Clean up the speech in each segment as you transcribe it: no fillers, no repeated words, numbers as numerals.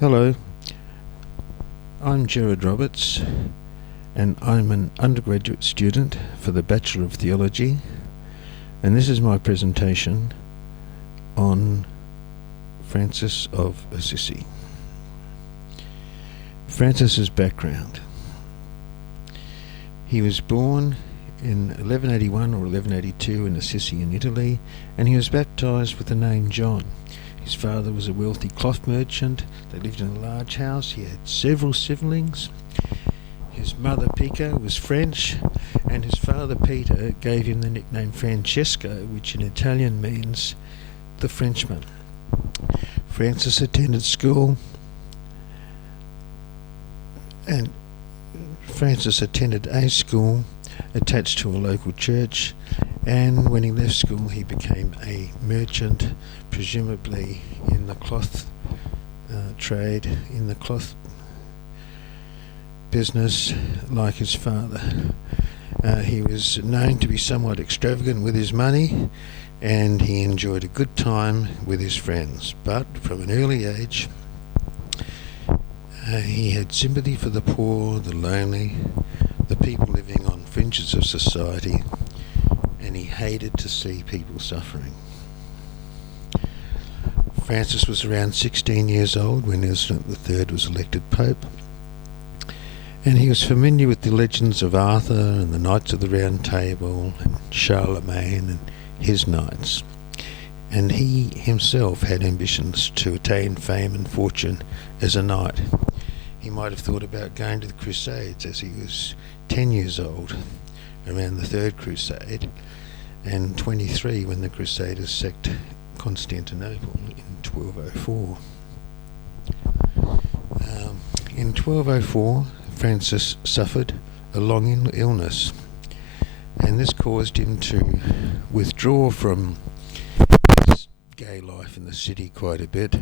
Hello, I'm Gerard Roberts, and I'm an undergraduate student for the Bachelor of Theology, and this is my presentation on Francis of Assisi. Francis's background. He was born in 1181 or 1182 in Assisi in Italy, and he was baptised with the name John. His father was a wealthy cloth merchant. They lived in a large house. He had several siblings. His mother Pico was French, and his father Peter gave him the nickname Francesco, which in Italian means the Frenchman. Francis attended school, and Francis attended a school attached to a local church, and when he left school he became a merchant, presumably in the cloth trade, in the cloth business like his father. He was known to be somewhat extravagant with his money, and he enjoyed a good time with his friends, but from an early age he had sympathy for the poor, the lonely, the people living on fringes of society, and he hated to see people suffering. Francis was around 16 years old when Innocent III was elected Pope, and he was familiar with the legends of Arthur and the Knights of the Round Table and Charlemagne and his knights, and he himself had ambitions to attain fame and fortune as a knight. He might have thought about going to the Crusades as he was 10 years old, around the Third Crusade, and 23 when the Crusaders sacked Constantinople in 1204. In 1204, Francis suffered a long illness, and this caused him to withdraw from his gay life in the city quite a bit,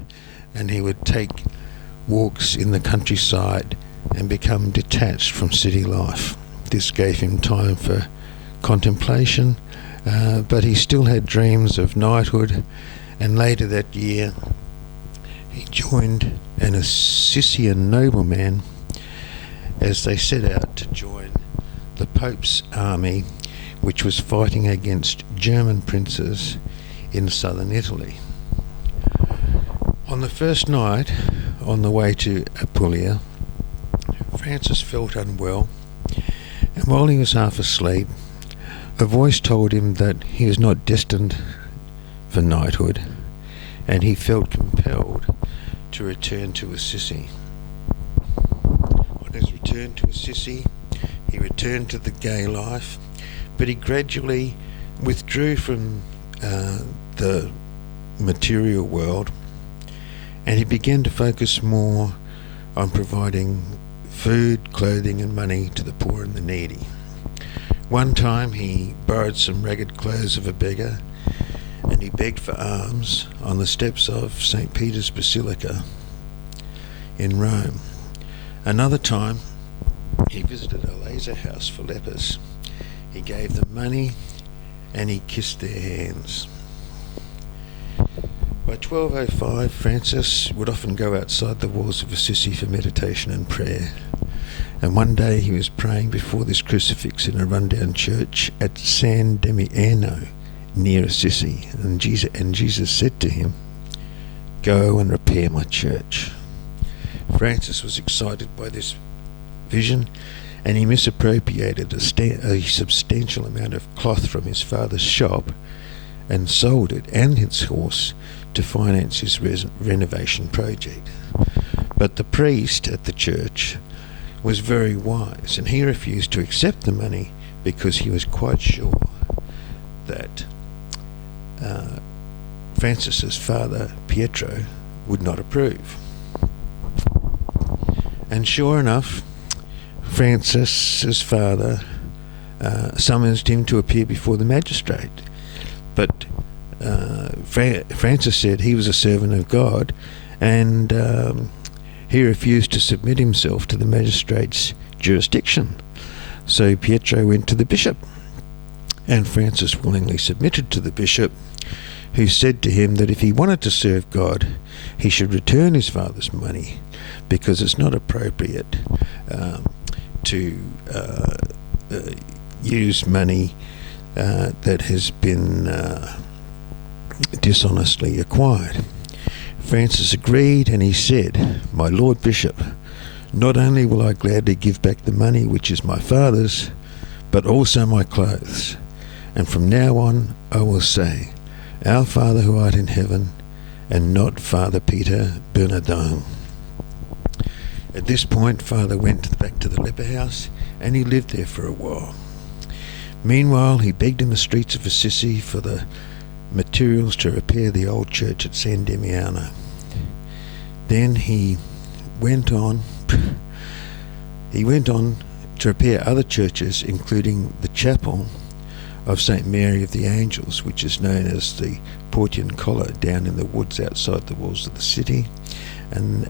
and he would take walks in the countryside and become detached from city life. This gave him time for contemplation, but he still had dreams of knighthood, and later that year he joined an Assisian nobleman as they set out to join the Pope's army, which was fighting against German princes in southern Italy. On the first night, on the way to Apulia, Francis felt unwell, and while he was half asleep, a voice told him that he was not destined for knighthood, and he felt compelled to return to Assisi. On his return to Assisi, he returned to the gay life, but he gradually withdrew from the material world, and he began to focus more on providing food, clothing and money to the poor and the needy. One time he borrowed some ragged clothes of a beggar, and he begged for alms on the steps of St. Peter's Basilica in Rome. Another time he visited a laser house for lepers. He gave them money and he kissed their hands. By 1205, Francis would often go outside the walls of Assisi for meditation and prayer. And one day he was praying before this crucifix in a rundown church at San Damiano, near Assisi. And Jesus said to him, "Go and repair my church." Francis was excited by this vision, and he misappropriated a substantial amount of cloth from his father's shop and sold it and his horse to finance his renovation project. But the priest at the church was very wise, and he refused to accept the money because he was quite sure that Francis's father, Pietro, would not approve. And sure enough, Francis's father summoned him to appear before the magistrate. But Francis said he was a servant of God, and he refused to submit himself to the magistrate's jurisdiction. So Pietro went to the bishop, and Francis willingly submitted to the bishop, who said to him that if he wanted to serve God, he should return his father's money, because it's not appropriate to use money that has been dishonestly acquired. Francis agreed, and he said, "My Lord Bishop, not only will I gladly give back the money which is my father's, but also my clothes. And from now on I will say, Our Father who art in heaven, and not Father Peter Bernardin." At this point, Father went back to the leper house, and he lived there for a while. Meanwhile, he begged in the streets of Assisi for the materials to repair the old church at San Damiano. Then he went on to repair other churches, including the chapel of St. Mary of the Angels, which is known as the Portian Collar, down in the woods outside the walls of the city, and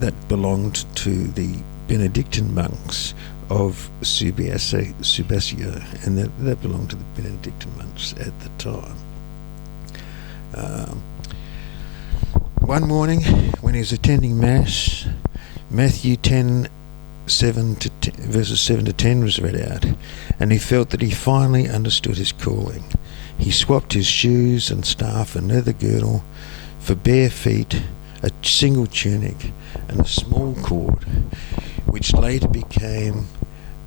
that belonged to the Benedictine monks of Subasio, and that belonged to the Benedictine monks at the time. One morning, when he was attending Mass, Matthew 10, verses 7 to 10 was read out, and he felt that he finally understood his calling. He swapped his shoes and staff and leather girdle for bare feet, a single tunic, and a small cord, which later became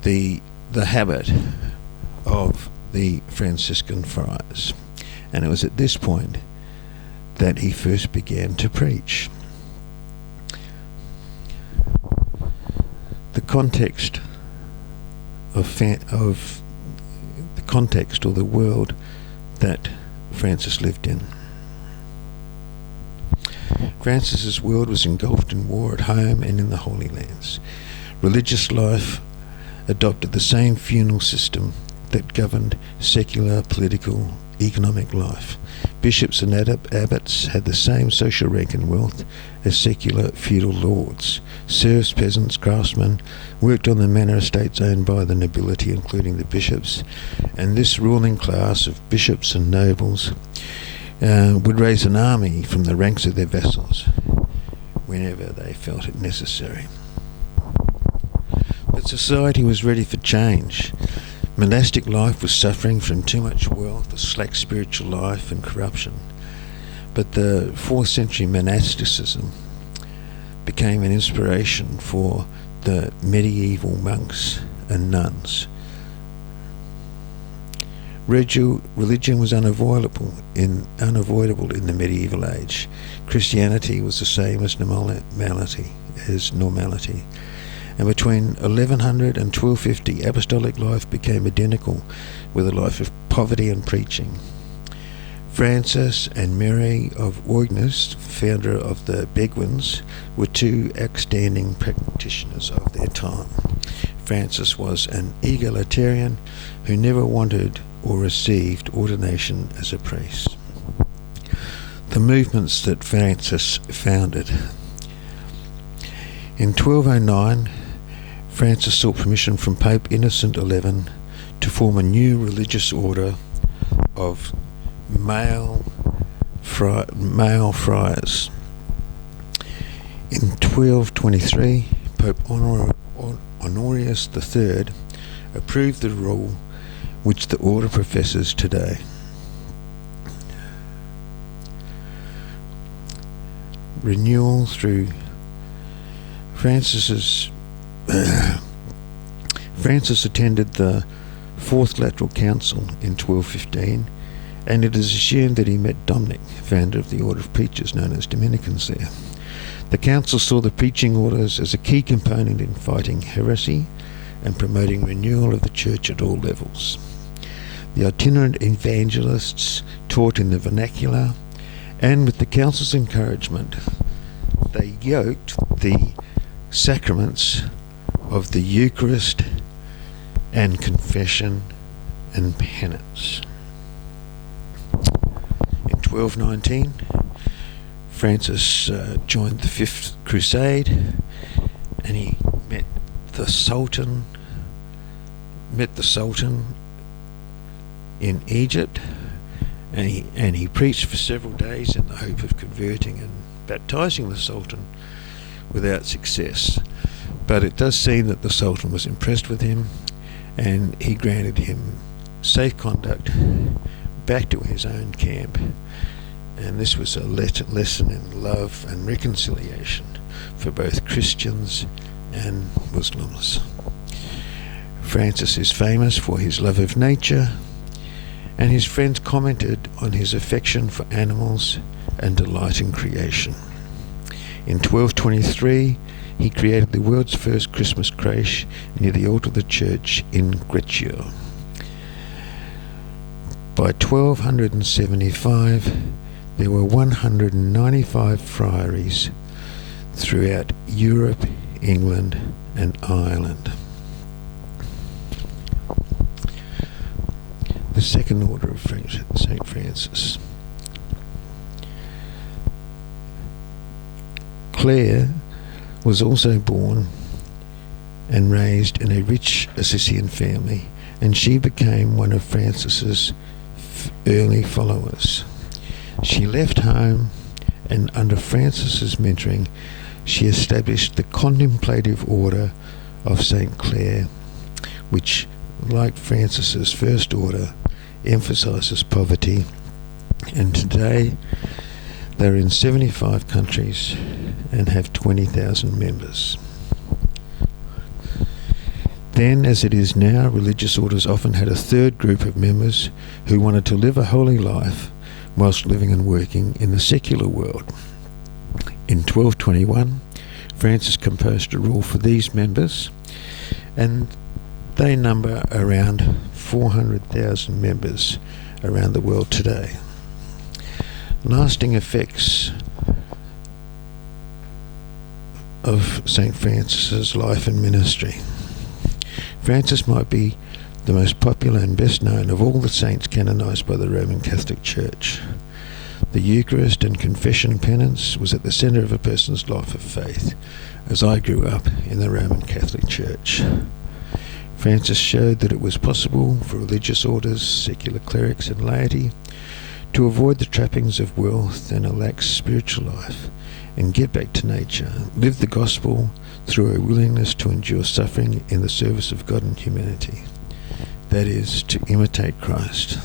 the habit of the Franciscan friars. And it was at this point that he first began to preach. The context of the context or the world that Francis lived in. Francis's world was engulfed in war at home and in the Holy Lands. Religious life adopted the same feudal system that governed secular, political, economic life. Bishops and abbots had the same social rank and wealth as secular feudal lords. Serfs, peasants, craftsmen worked on the manor estates owned by the nobility, including the bishops, and this ruling class of bishops and nobles would raise an army from the ranks of their vassals whenever they felt it necessary. But society was ready for change. Monastic life was suffering from too much wealth, a slack spiritual life, and corruption. But the 4th century monasticism became an inspiration for the medieval monks and nuns. Religion was unavoidable in the medieval age. Christianity was the same as normality. And between 1100 and 1250, apostolic life became identical with a life of poverty and preaching. Francis and Mary of Orgnes, founder of the Beguines, were two outstanding practitioners of their time. Francis was an egalitarian who never wanted or received ordination as a priest. The movements that Francis founded. In 1209, Francis sought permission from Pope Innocent XI to form a new religious order of male friars. In 1223, Pope Honorius III approved the rule which the order professes today. Renewal through Francis attended the Fourth Lateral Council in 1215, and it is assumed that he met Dominic, founder of the Order of Preachers known as Dominicans there. The council saw the preaching orders as a key component in fighting heresy and promoting renewal of the church at all levels. The itinerant evangelists taught in the vernacular, and with the council's encouragement, they yoked the sacraments of the Eucharist and confession and penance. In 1219, Francis joined the Fifth Crusade, and he met the Sultan in Egypt, and he preached for several days in the hope of converting and baptizing the Sultan without success. But it does seem that the Sultan was impressed with him, and he granted him safe conduct back to his own camp. And this was a lesson in love and reconciliation for both Christians and Muslims. Francis is famous for his love of nature, and his friends commented on his affection for animals and delight in creation. In 1223, he created the world's first Christmas creche near the altar of the church in Greccio. By 1275, there were 195 friaries throughout Europe, England, and Ireland. The Second Order of St. Francis. Clare was also born and raised in a rich Assisian family, and she became one of Francis's early followers. She left home, and under Francis's mentoring, she established the Contemplative Order of St. Clare, which, like Francis's first order, emphasises poverty, and today they're in 75 countries and have 20,000 members. Then, as it is now, religious orders often had a third group of members who wanted to live a holy life whilst living and working in the secular world. In 1221, Francis composed a rule for these members, and they number around 400,000 members around the world today. Lasting effects of St. Francis's life and ministry. Francis might be the most popular and best known of all the saints canonised by the Roman Catholic Church. The Eucharist and confession penance was at the centre of a person's life of faith, as I grew up in the Roman Catholic Church. Francis showed that it was possible for religious orders, secular clerics and laity to avoid the trappings of wealth and a lax spiritual life and get back to nature, live the gospel through a willingness to endure suffering in the service of God and humanity. That is, to imitate Christ.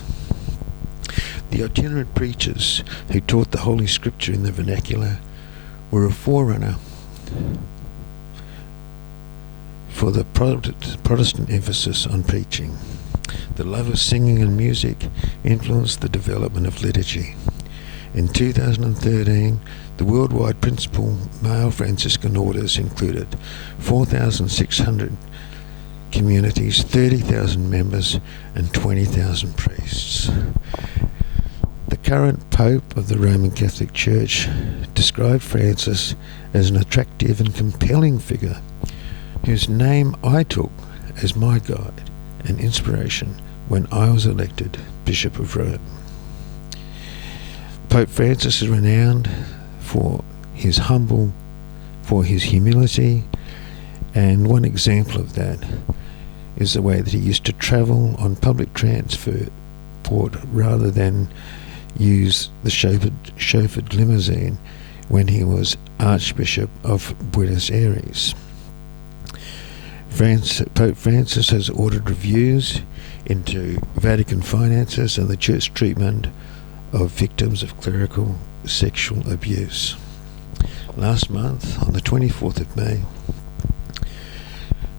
The itinerant preachers who taught the Holy Scripture in the vernacular were a forerunner for the Protestant emphasis on preaching. The love of singing and music influenced the development of liturgy. In 2013, the worldwide principal male Franciscan orders included 4,600 communities, 30,000 members, and 20,000 priests. The current Pope of the Roman Catholic Church described Francis as an attractive and compelling figure whose name I took as my guide and inspiration when I was elected Bishop of Rome. Pope Francis is renowned for his humility, and one example of that is the way that he used to travel on public transport rather than use the chauffeured limousine when he was Archbishop of Buenos Aires. Pope Francis has ordered reviews into Vatican finances and the Church treatment of victims of clerical sexual abuse. Last month, on the 24th of May,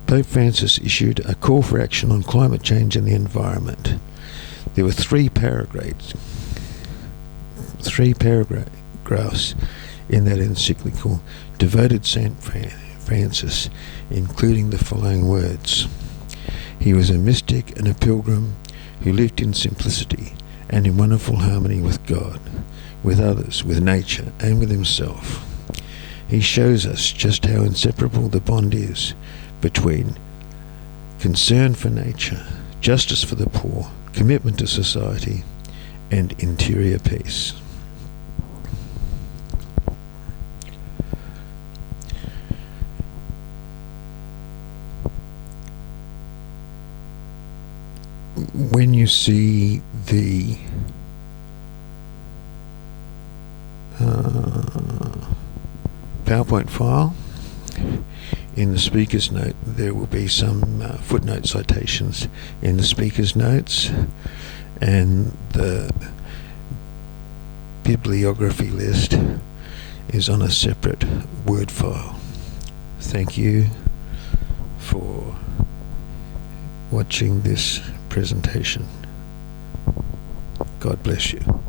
Pope Francis issued a call for action on climate change and the environment. There were three paragraphs in that encyclical devoted St. Francis, including the following words: "He was a mystic and a pilgrim who lived in simplicity and in wonderful harmony with God, with others, with nature, and with himself. He shows us just how inseparable the bond is between concern for nature, justice for the poor, commitment to society, and interior peace." When you see the PowerPoint file. In the speaker's note, there will be some footnote citations in the speaker's notes, and the bibliography list is on a separate Word file. Thank you for watching this presentation. God bless you.